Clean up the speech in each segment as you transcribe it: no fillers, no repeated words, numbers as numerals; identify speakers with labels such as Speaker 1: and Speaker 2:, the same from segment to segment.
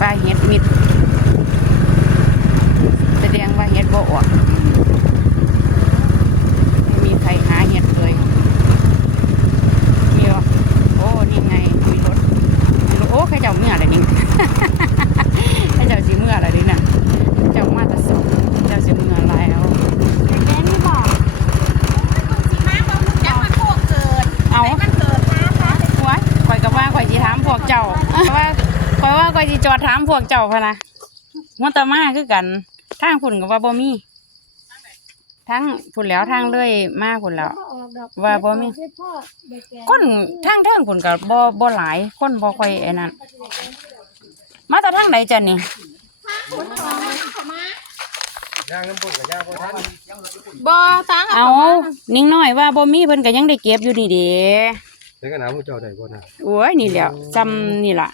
Speaker 1: ว่าเห็ดมิดแสดงว่าเห็ดบ่ออกไม่มีใครหาเห็ดเลยมีวะโอ้นี่ไงมีรถโอ้ใครเจ้าเมื่ออะไรนี่ ใครเจ้าสิเมื่ออะไรนี่น่ะเจ้ามาตะสดเจ้าสิเมื่อแล้วแกนี่บอกเอาหัวข่อยกับว่าข่อยสิถามพวกเจ้าว่าข่อยข่อยสิจอดถามพวกเจ้าพะนะมันตะมาคือกันทางฝุ่นกับว่าบ่มีทั้งฝุ่นแล้วทางเลื่อยมาฝุ่นแล้วว่าบ่มีคนทางเทิงฝุ่นกับบ่หลายคนบ่ค่อยไอ้นั่นมาแต่ทางไหนจ้ะนี่
Speaker 2: บ่ตัง
Speaker 1: เอานิ่งน้อยว่าบ่มีเพิ่นก็ยังได้เก็บอยู่นี่เด้
Speaker 3: ในขณะผู้เจ้าได้บ่นะ
Speaker 1: โอ้ยนี่แหละจำนี่ล่ะ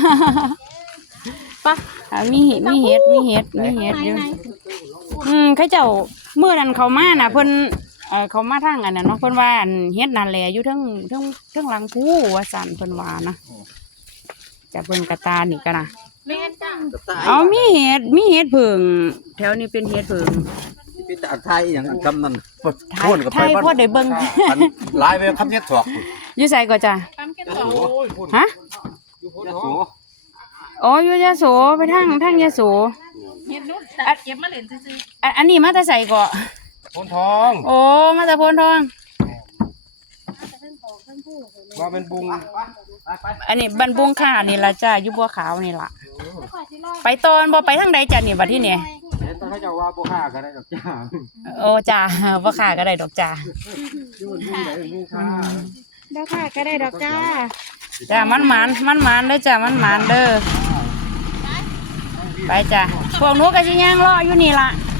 Speaker 1: ปะมีเห็ดอยู่เขาเจ้าเมื่อนั้นเขามาน่ะเพิ่นเขามาทางอันนั้นเนาะเพิ่นว่าเฮ็ดนั่นแหละอยู่ทั้งหลังผู้ว่าซั่นเพิ่นว่านะจะเบิ่งกระตานี่กันนะเอามีเห็ดผึ่งแถวนี้เป็นเห็ดผึ่ง
Speaker 4: พี่ตาไทยอย่างคำนั้น
Speaker 1: ไทยพอได้เบิ่ง
Speaker 4: ลายไปคำเนี้ยถอก
Speaker 1: อยู่ไสก็จ้ะฮะอ๋ออยู่ยะโสไปทางยะโส
Speaker 2: เฮ็ดนู้นตัดเก็บมาเล่นซื่อ
Speaker 1: อันนี้มาแต่ไสก็
Speaker 3: โพนทอง
Speaker 1: โอ้มาแต่โพนทอง
Speaker 3: ว่าเป็นบุง
Speaker 1: อันนี้บันบุงข่านี่ล่ะจ้ะอยู่บัวขาวนี่ล่ะไปตอนบ่ไปทางใดจ้ะนี่บัดที่นี่
Speaker 3: ตอนเขาจะว่าบ่ฆ่าก็ได้ดอกจ้า
Speaker 1: โอ้จ้าบ่ข่าก็ได้ดอกจ้า
Speaker 2: บ่ค่ะก็ได้ดอกจ้า
Speaker 1: จ้ามันเด้อจ้ามันเด้อไปจ้ะพวกหนูก็สิย่างรออยู่นี่ล่ะ